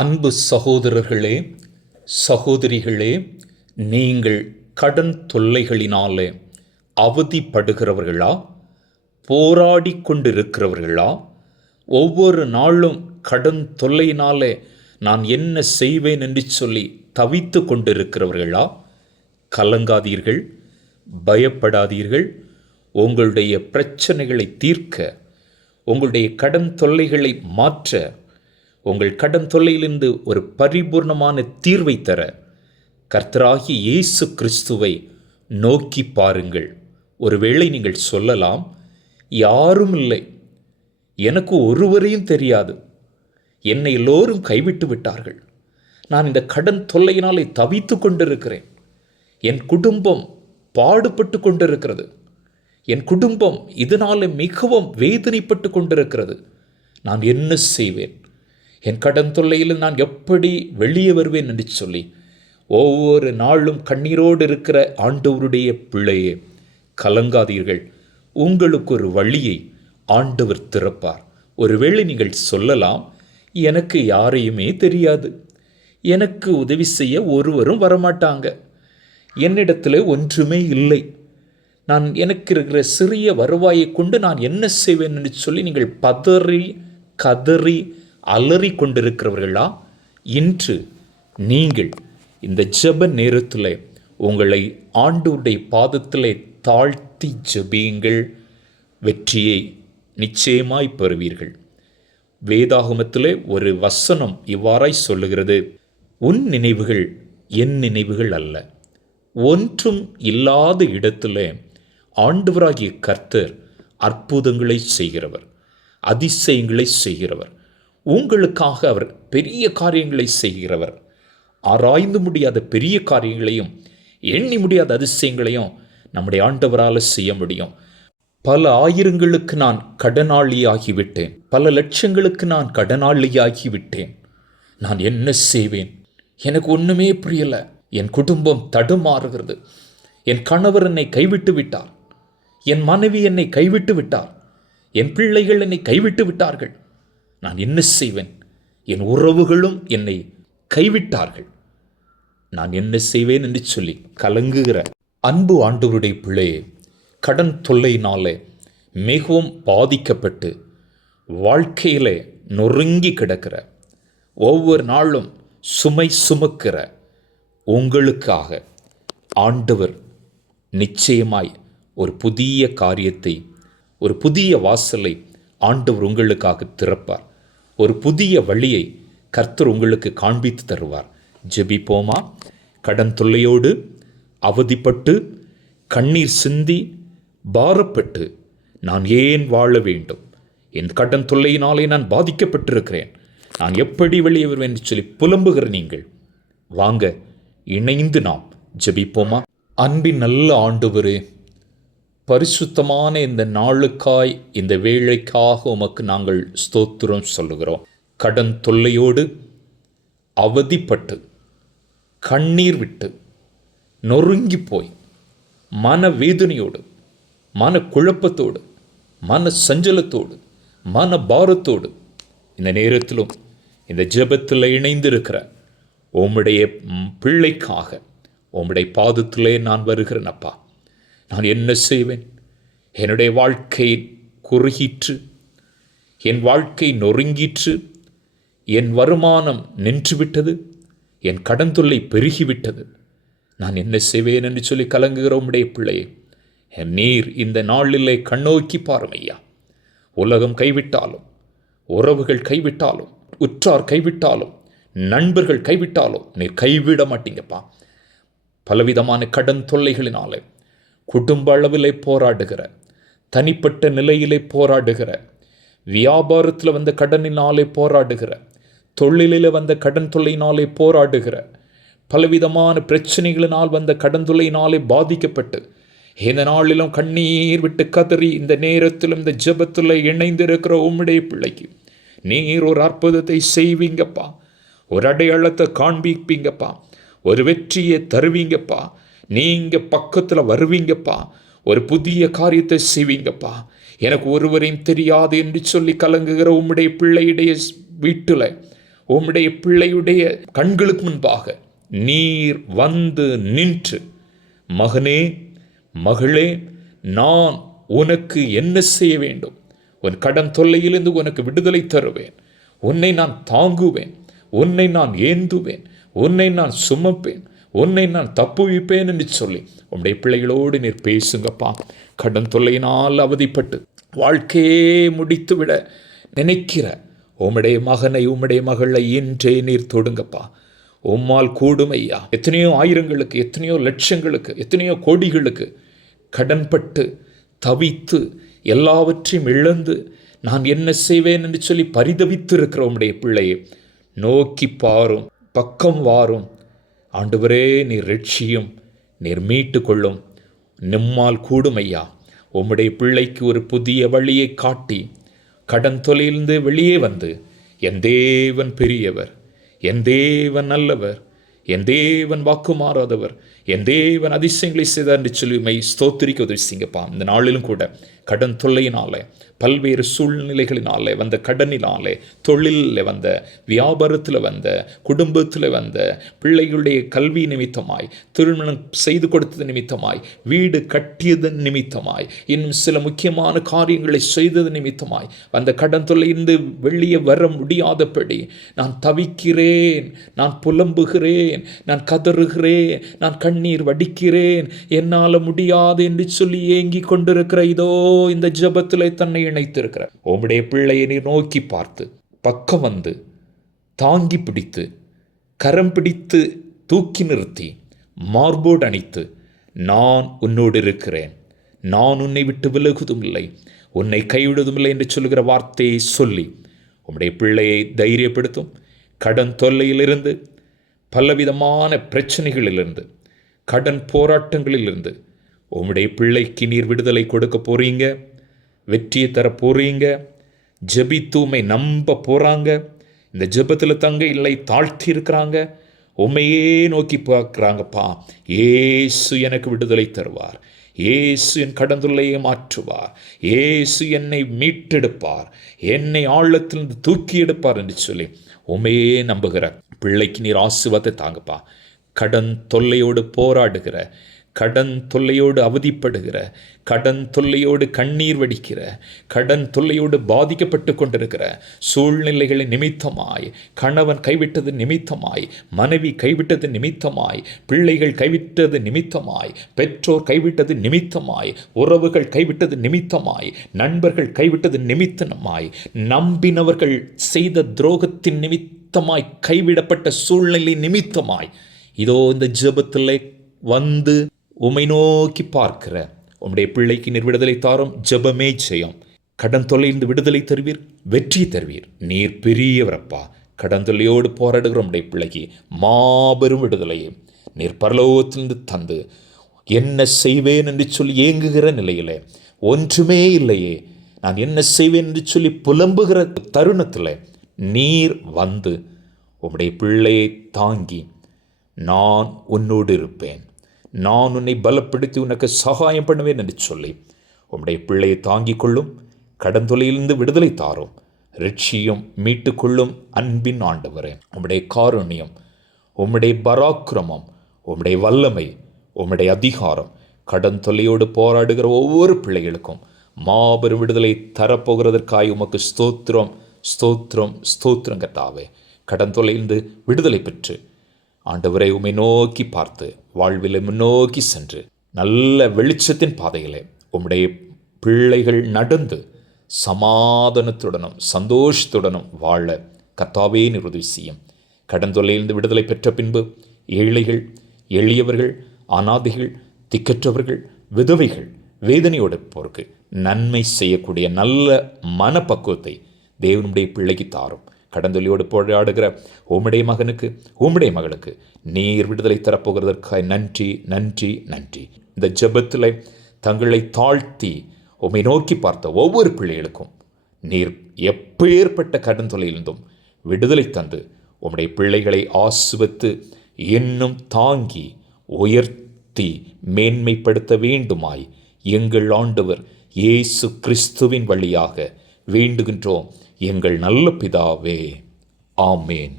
அன்பு சகோதரர்களே, சகோதரிகளே, நீங்கள் கடன் தொல்லைகளினாலே அவதிப்படுகிறவர்களா? போராடி கொண்டிருக்கிறவர்களா? ஒவ்வொரு நாளும் கடன் தொல்லையினாலே நான் என்ன செய்வேன் என்று சொல்லி தவித்து கொண்டிருக்கிறவர்களா? கலங்காதீர்கள், பயப்படாதீர்கள். உங்களுடைய பிரச்சனைகளை தீர்க்க, உங்களுடைய கடன் தொல்லைகளை மாற்ற, உங்கள் கடன் தொல்லையிலிருந்து ஒரு பரிபூர்ணமான தீர்வை தர கர்த்தராகிய இயேசு கிறிஸ்துவை நோக்கி பாருங்கள். ஒருவேளை நீங்கள் சொல்லலாம், யாரும் இல்லை, எனக்கு ஒருவரையும் தெரியாது, என்னை எல்லோரும் கைவிட்டு விட்டார்கள், நான் இந்த கடன் தொல்லையினாலே தவித்து கொண்டிருக்கிறேன், என் குடும்பம் பாடுபட்டு கொண்டிருக்கிறது, என் குடும்பம் இதனாலே மிகவும் வேதனைப்பட்டு கொண்டிருக்கிறது, நான் என்ன செய்வேன், என் கடன் தொல்லையில் நான் எப்படி வெளியே வருவேன் என்று சொல்லி ஒவ்வொரு நாளும் கண்ணீரோடு இருக்கிற ஆண்டவருடைய பிள்ளையே, கலங்காதீர்கள். உங்களுக்கு ஒரு வழியை ஆண்டவர் திறப்பார். ஒருவேளை நீங்கள் சொல்லலாம், எனக்கு யாரையுமே தெரியாது, எனக்கு உதவி செய்ய ஒருவரும் வரமாட்டாங்க, என்னிடத்தில் ஒன்றுமே இல்லை, எனக்கு இருக்கிற சிறிய வருவாயை கொண்டு நான் என்ன செய்வேன் என்று சொல்லி நீங்கள் பதறி கதறி அலறி கொண்டிருக்கிறவர்களா? இன்று நீங்கள் இந்த ஜெப நேரத்தில் உங்களை ஆண்டவருடைய பாதத்திலே தாழ்த்தி ஜெபியுங்கள். வெற்றியை நிச்சயமாய் பெறுவீர்கள். வேதாகமத்திலே ஒரு வசனம் இவ்வாறாய் சொல்லுகிறது, உன் நினைவுகள் என் நினைவுகள் அல்ல. ஒன்றும் இல்லாத இடத்திலே ஆண்டவராகிய கர்த்தர் அற்புதங்களை செய்கிறவர், அதிசயங்களை செய்கிறவர். உங்களுக்காக அவர் பெரிய காரியங்களை செய்கிறவர். ஆராய்ந்து முடியாத பெரிய காரியங்களையும் எண்ணி முடியாத அதிசயங்களையும் நம்முடைய ஆண்டவரால் செய்ய முடியும். பல ஆயிரங்களுக்கு நான் கடனாளியாகிவிட்டேன், பல லட்சங்களுக்கு நான் கடனாளியாகிவிட்டேன், நான் என்ன செய்வேன், எனக்கு ஒன்றுமே புரியலை, என் குடும்பம் தடுமாறுகிறது, என் கணவர் என்னை கைவிட்டு விட்டார், என் மனைவி என்னை கைவிட்டு விட்டார், என் பிள்ளைகள் என்னை கைவிட்டு விட்டார்கள், நான் என்ன செய்வேன், என் உறவுகளும் என்னை கைவிட்டார்கள், நான் என்ன செய்வேன் என்று சொல்லி கலங்குகிற அன்பு ஆண்டவருடைய பிள்ளையே, கடன் தொல்லையினாலே மிகவும் பாதிக்கப்பட்டு வாழ்க்கையிலே நொறுங்கி கிடக்கிற, ஒவ்வொரு நாளும் சுமை சுமக்கிற உங்களுக்காக ஆண்டவர் நிச்சயமாய் ஒரு புதிய காரியத்தை, ஒரு புதிய வாசலை ஆண்டவர் உங்களுக்காக திறப்பார். ஒரு புதிய வழியை கர்த்தர் உங்களுக்கு காண்பித்து தருவார். ஜெபிப்போமா? கடன் தொல்லையோடு அவதிப்பட்டு கண்ணீர் சிந்தி பாரப்பட்டு நான் ஏன் வாழ வேண்டும், என் கடன் தொல்லையினாலே நான் பாதிக்கப்பட்டிருக்கிறேன், நான் எப்படி வெளியே வருவேன் என்று சொல்லி புலம்புகிற நீங்கள் வாங்க, இணைந்து நாம் ஜெபிப்போமா? அன்பின் நல்ல ஆண்டவரே, பரிசுத்தமான இந்த நாளுக்காய், இந்த வேளைக்காக உமக்கு நாங்கள் ஸ்தோத்திரம் சொல்லுகிறோம். கடன் தொல்லையோடு அவதிப்பட்டு கண்ணீர் விட்டு நொறுங்கி போய் மனவேதனையோடு, மன குழப்பத்தோடு, மன சஞ்சலத்தோடு, மன பாரத்தோடு இந்த நேரத்திலும் இந்த ஜெபத்தில் இணைந்திருக்கிற உம்முடைய பிள்ளைக்காக உம்முடைய பாதத்திலே நான் வருகிறேன். அப்பா, நான் என்ன செய்வேன், என்னுடைய வாழ்க்கை குறுகிற்று, என் வாழ்க்கை நொறுங்கிற்று, என் வருமானம் நின்றுவிட்டது, என் கடன் தொல்லை பெருகிவிட்டது, நான் என்ன செய்வேன் என்று சொல்லி கலங்குகிற உம்முடைய பிள்ளையே, என் நீர் இந்த நாளிலே கண்ணோக்கி பாருமையா. உலகம் கைவிட்டாலும், உறவுகள் கைவிட்டாலும், உற்றார் கைவிட்டாலும், நண்பர்கள் கைவிட்டாலும் நீர் கைவிட மாட்டீங்கப்பா. பலவிதமான கடன் தொல்லைகளினாலே குடும்ப அளவிலே போராடுகிற, தனிப்பட்ட நிலையிலே போராடுகிற, வியாபாரத்தில் வந்த கடனினாலே போராடுகிற, தொழிலில் வந்த கடன் தொல்லையினாலே போராடுகிற, பலவிதமான பிரச்சனைகளினால் வந்த கடன் தொல்லையினாலே பாதிக்கப்பட்டு இந்த நாளிலும் கண்ணீர் விட்டு கதறி இந்த நேரத்திலும் இந்த ஜெபத்தில் இணைந்திருக்கிற உம்முடைய பிள்ளைக்கு நீர் ஒரு அற்புதத்தை செய்வீங்கப்பா, ஒரு அடையாளத்தை காண்பிப்பீங்கப்பா, ஒரு வெற்றியை தருவீங்கப்பா, நீங்கள் பக்கத்தில் வருவீங்கப்பா, ஒரு புதிய காரியத்தை செய்வீங்கப்பா. எனக்கு ஒருவரையும் தெரியாது என்று சொல்லி கலங்குகிற உம்முடைய பிள்ளையுடைய வீட்டில் உம்முடைய பிள்ளையுடைய கண்களுக்கு முன்பாக நீர் வந்து நின்று, மகனே மகளே, நான் உனக்கு என்ன செய்ய வேண்டும்? உன் கடன் தொல்லையிலிருந்து உனக்கு விடுதலை தருவேன். உன்னை நான் தாங்குவேன், உன்னை நான் ஏந்துவேன், உன்னை நான் சுமப்பேன், உன்னை நான் தப்புவிப்பேன் என்று சொல்லி உம்முடைய பிள்ளைகளோடு நீர் பேசுங்கப்பா. கடன் தொல்லையினால் அவதிப்பட்டு வாழ்க்கையே முடித்துவிட நினைக்கிற உம்முடைய மகனை, உம்முடைய மகளை இன்றே நீர் தொடுங்கப்பா. உம்மால் கூடும் ஐயா. எத்தனையோ ஆயிரங்களுக்கு, எத்தனையோ லட்சங்களுக்கு, எத்தனையோ கோடிகளுக்கு கடன்பட்டு தவித்து எல்லாவற்றையும் இழந்து நான் என்ன செய்வேன் என்று சொல்லி பரிதவித்து இருக்கிற உம்முடைய பிள்ளையை நோக்கி பாரும், பக்கம் வாரும். ஆண்டவரே, நீர் ரட்சியும், நீர் மீட்டு கொள்ளும். நம்மால் கூடும் ஐயா. உம்முடைய பிள்ளைக்கு ஒரு புதிய வழியை காட்டி கடன் தொலையிலிருந்து வெளியே வந்து, என் தேவன் பெரியவர், என் தேவன் நல்லவர், என் தேவன் வாக்கு மாறாதவர், என் தேவன் அதிசயங்களை செய்தார் என்று சொல்லி ஸ்தோத்திரிக்க உதவி செய்யுங்கப்பா. இந்த நாளிலும் கூட கடன் தொல்லையினாலே, பல்வேறு சூழ்நிலைகளினாலே வந்த கடனினாலே, தொழிலில் வந்த, வியாபாரத்தில் வந்த, குடும்பத்தில் வந்த, பிள்ளைகளுடைய கல்வி நிமித்தமாய், திருமணம் செய்து கொடுத்தது நிமித்தமாய், வீடு கட்டியது நிமித்தமாய், இன்னும் சில முக்கியமான காரியங்களை செய்தது நிமித்தமாய் வந்த கடன் தொல்லையிலிருந்து வெளியே வர முடியாதபடி நான் தவிக்கிறேன், நான் புலம்புகிறேன், நான் கதறுகிறேன், நான் கண்ணீர் வடிக்கிறேன், என்னால் முடியாது என்று சொல்லி ஏங்கி கொண்டிருக்கிற இதோ இந்த ஜெபத்திலே தன்னை இணைத்திருக்கிற உம்முடைய பிள்ளையை நீர் நோக்கி பார்த்து, பக்கம் வந்து தாங்கி பிடித்து, கரம் பிடித்து தூக்கி நிறுத்தி, மார்போடு அணைத்து, நான் உன்னோடு இருக்கிறேன், நான் உன்னை விட்டு விலகுவதும் இல்லை, உன்னை கைவிடுவதும் என்று சொல்கிற வார்த்தையை சொல்லி உம்முடைய பிள்ளையை தைரியப்படுத்தும். கடன் தொல்லையிலிருந்து, பலவிதமான பிரச்சனைகளிலிருந்து, கடன் போராட்டங்களிலிருந்து உம்முடைய பிள்ளைக்கு நீர் விடுதலை கொடுக்க போறீங்க, வெற்றியை தர போறீங்க. ஜெபித்தூமை நம்ப போறாங்க. இந்த ஜெபத்தில் தங்க இல்லை தாழ்த்தி இருக்கிறாங்க, உண்மையே நோக்கி பார்க்குறாங்கப்பா. ஏசு எனக்கு விடுதலை தருவார், ஏசு என் கடந்துள்ளையை மாற்றுவார், ஏசு என்னை மீட்டெடுப்பார், என்னை ஆழத்திலிருந்து தூக்கி எடுப்பார் என்று சொல்லி உண்மையே நம்புகிற பிள்ளைக்கு நீர் ஆசீர்வாதத்தை தாங்கப்பா. கடன் தொல்லையோடு போராடுகிற, கடன் தொல்லையோடு அவதிப்படுகிற, கடன் தொல்லையோடு கண்ணீர் வடிக்கிற, கடன் தொல்லையோடு பாதிக்கப்பட்டு கொண்டிருக்கிற சூழ்நிலைகளின் நிமித்தமாய், கணவன் கைவிட்டது நிமித்தமாய், மனைவி கைவிட்டது நிமித்தமாய், பிள்ளைகள் கைவிட்டது நிமித்தமாய், பெற்றோர் கைவிட்டது நிமித்தமாய், உறவுகள் கைவிட்டது நிமித்தமாய், நண்பர்கள் கைவிட்டது நிமித்தமாய், நம்பினவர்கள் செய்த துரோகத்தின் நிமித்தமாய், கைவிடப்பட்ட சூழ்நிலை நிமித்தமாய் இதோ இந்த ஜெபத்தில் வந்து உம்மை நோக்கி பார்க்கிற உம்முடைய பிள்ளைக்கு நீர் விடுதலை தாரும். ஜெபமே ஜெயம். கடன் தொல்லையிலிருந்து விடுதலை தருவீர், வெற்றி தருவீர். நீர் பெரியவரப்பா. கடன் தொல்லையோடு போராடுகிற உம்முடைய பிள்ளைக்கு மாபெரும் விடுதலையை நீர் பரலோகத்திலிருந்து தந்து, என்ன செய்வேன் என்று சொல்லி ஏங்குகிற நிலையில், ஒன்றுமே இல்லையே, நான் என்ன செய்வேன் என்று சொல்லி புலம்புகிற தருணத்தில் நீர் வந்து உம்முடைய பிள்ளையை தாங்கி, நான் உன்னோடு இருப்பேன், நான் உன்னை பலப்படுத்தி உனக்கு சகாயம் பண்ணுவேன் என்று சொல்லி உம்முடைய பிள்ளையை தாங்கிக் கொள்ளும். கடன் தொல்லையிலிருந்து விடுதலை தாரும், ரட்சியும், மீட்டு கொள்ளும். அன்பின் ஆண்டவரே, உம்முடைய காருண்யம், உம்முடைய பராக்கிரமம், உம்முடைய வல்லமை, உம்முடைய அதிகாரம் கடன் தொல்லையோடு போராடுகிற ஒவ்வொரு பிள்ளைகளுக்கும் மாபெரும் விடுதலை தரப்போகிறதற்காக உமக்கு ஸ்தோத்திரம், ஸ்தோத்திரம், ஸ்தோத்திரம் கர்த்தாவே. கடன் தொல்லையிலிருந்து விடுதலை பெற்று ஆண்டவரை உம்மை நோக்கி பார்த்து வாழ்வில் முன்னோக்கி சென்று நல்ல வெளிச்சத்தின் பாதையிலே உம்முடைய பிள்ளைகள் நடந்து சமாதானத்துடனும் சந்தோஷத்துடனும் வாழ கர்த்தாவே நீர் உதவி செய்யும். கடன் தொல்லையிலிருந்து விடுதலை பெற்ற பின்பு ஏழைகள், எளியவர்கள், அனாதைகள், திக்கற்றவர்கள், விதவைகள், வேதனையோடு போருக்கு நன்மை செய்யக்கூடிய நல்ல மனப்பக்குவத்தை தேவனுடைய பிள்ளைக்கு தாரும். கடந்தொலியோடு போராடுகிற உம்முடைய மகனுக்கு, உம்முடைய மகளுக்கு நீர் விடுதலை தரப்போகிறதற்காக நன்றி, நன்றி, நன்றி. இந்த ஜெபத்தில் தங்களை தாழ்த்தி உம்மை நோக்கி பார்த்த ஒவ்வொரு பிள்ளைகளுக்கும் நீர் எப்பேற்பட்ட கடன் தொல்லையிலிருந்தும் விடுதலை தந்து உம்முடைய பிள்ளைகளை ஆசுவத்து இன்னும் தாங்கி உயர்த்தி மேன்மைப்படுத்த வேண்டுமாய் எங்கள் ஆண்டவர் இயேசு கிறிஸ்துவின் வழியாக வேண்டுகின்றோம் எங்கள் நல்ல பிதாவே. ஆமேன்.